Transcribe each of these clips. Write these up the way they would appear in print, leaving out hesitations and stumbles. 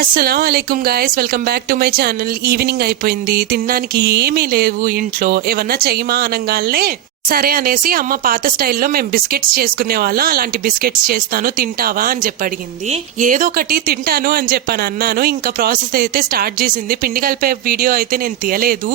అస్సలాముఅలైకుం guys, welcome back to my channel. Evening అయిపోయింది, తినడానికి ఏమీ లేవు ఇంట్లో. ఏమన్నా చెయ్యమా అనగానే సరే అనేసి అమ్మ పాత స్టైల్లో మేము బిస్కెట్స్ చేసుకునే వాళ్ళం. అలాంటి బిస్కెట్స్ చేస్తాను, తింటావా అని చెప్పి అడిగింది. ఏదో ఒకటి తింటాను అని చెప్పాను అన్నాను. ఇంకా ప్రాసెస్ అయితే స్టార్ట్ చేసింది. పిండి కలిపే వీడియో అయితే నేను తీయలేదు.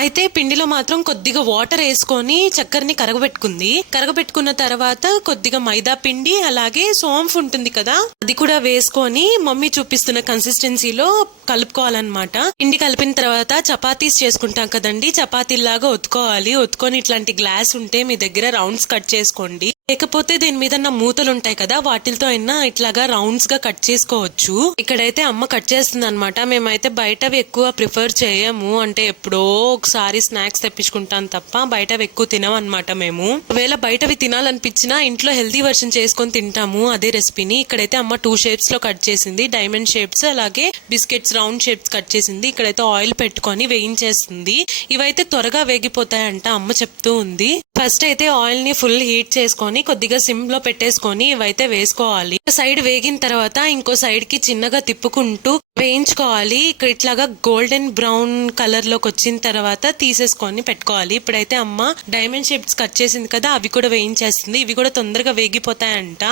అయితే పిండిలో మాత్రం కొద్దిగా వాటర్ వేసుకొని చక్కెరని కరగబెట్టుకున్న తర్వాత కొద్దిగా మైదా పిండి అలాగే సోంఫ్ ఉంటుంది కదా, అది కూడా వేసుకొని మమ్మీ చూపిస్తున్న కన్సిస్టెన్సీలో కలుపుకోవాలన్నమాట. పిండి కలిపిన తర్వాత చపాతీస్ చేసుకుంటాం కదండి, చపాతీలాగా ఒత్తుకొని ఇట్లాంటి గ్లాస్ ఉంటే మీ దగ్గర రౌండ్స్ కట్ చేసుకోండి. లేకపోతే దీని మీద మూతలు ఉంటాయి కదా, వాటితో అయినా ఇట్లాగా రౌండ్స్ గా కట్ చేసుకోవచ్చు. ఇక్కడైతే అమ్మ కట్ చేస్తుంది అనమాట. మేమైతే బయటవి ఎక్కువ ప్రిఫర్ చేయము, అంటే ఎప్పుడో ఒకసారి స్నాక్స్ తెప్పించుకుంటాం తప్ప బయటవి ఎక్కువ తినము అనమాట. మేము ఒకవేళ బయటవి తినాలనిపించినా ఇంట్లో హెల్దీ వర్షన్ చేసుకొని తింటాము అదే రెసిపీని. ఇక్కడైతే అమ్మ 2 షేప్స్ లో కట్ చేసింది, డైమండ్ షేప్స్ అలాగే బిస్కెట్స్ రౌండ్ షేప్స్ కట్ చేసింది. ఇక్కడైతే ఆయిల్ పెట్టుకొని వేయించేస్తుంది. ఇవైతే త్వరగా వేగిపోతాయంట అమ్మ చెప్తూ ఉంది. ఫస్ట్ అయితే ఆయిల్ ని ఫుల్ హీట్ చేసుకొని కొద్దిగా సిమ్ లో పెట్టేసుకొని ఇవైతే వేసుకోవాలి. సైడ్ వేగిన తర్వాత ఇంకో సైడ్ కి చిన్నగా తిప్పుకుంటూ వేయించుకోవాలి. ఇక్కడ ఇట్లాగా గోల్డెన్ బ్రౌన్ కలర్ లోకి వచ్చిన తర్వాత తీసేసుకొని పెట్టుకోవాలి. ఇప్పుడైతే అమ్మ డైమండ్ షేప్స్ కట్ చేసింది కదా, అవి కూడా వేయించేస్తుంది. ఇవి కూడా తొందరగా వేగిపోతాయంట.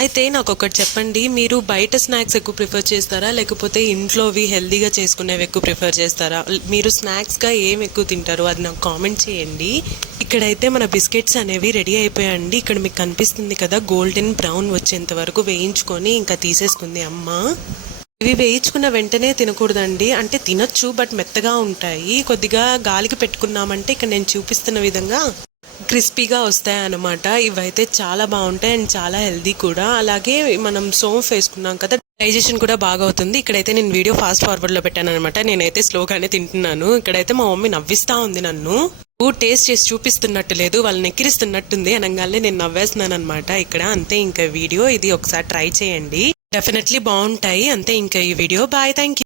అయితే నాకు ఒకటి చెప్పండి, మీరు బయట స్నాక్స్ ఎక్కువ ప్రిఫర్ చేస్తారా లేకపోతే ఇంట్లోవి హెల్దీగా చేసుకునేవి ఎక్కువ ప్రిఫర్ చేస్తారా? మీరు స్నాక్స్ గా ఏం ఎక్కువ తింటారు అది నాకు కామెంట్ చేయండి. ఇక్కడైతే మన బిస్కెట్స్ అనేవి రెడీ అయిపోయాయండి. ఇక్కడ మీకు కనిపిస్తుంది కదా, గోల్డెన్ బ్రౌన్ వచ్చేంత వరకు వేయించుకొని ఇంకా తీసేసుకుంది అమ్మ. ఇవి వేయించుకున్న వెంటనే తినకూడదండి, అంటే తినొచ్చు బట్ మెత్తగా ఉంటాయి. కొద్దిగా గాలికి పెట్టుకున్నామంటే ఇక్కడ నేను చూపిస్తున్న విధంగా క్రిస్పీగా వస్తాయి అన్నమాట. ఇవైతే చాలా బాగుంటాయి అండ్ చాలా హెల్దీ కూడా. అలాగే మనం సోంఫ్ వేసుకున్నాం కదా, డైజెషన్ కూడా బాగా అవుతుంది. ఇక్కడైతే నేను వీడియో ఫాస్ట్ ఫార్వర్డ్ లో పెట్టాను అనమాట. నేనైతే స్లోగానే తింటున్నాను. ఇక్కడైతే మా మమ్మీ నవ్విస్తా ఉంది నన్ను. టేస్ట్ చేసి చూపిస్తున్నట్టు లేదు, వాళ్ళని ఎక్కిరిస్తున్నట్టుంది అనగానే నేను నవ్వేస్తున్నాను అనమాట. ఇక్కడ అంతే ఇంకా వీడియో ఇది ఒకసారి ట్రై చేయండి, డెఫినెట్లీ బాగుంటాయి. అంతే ఇంకా ఈ వీడియో. Bye, thank you.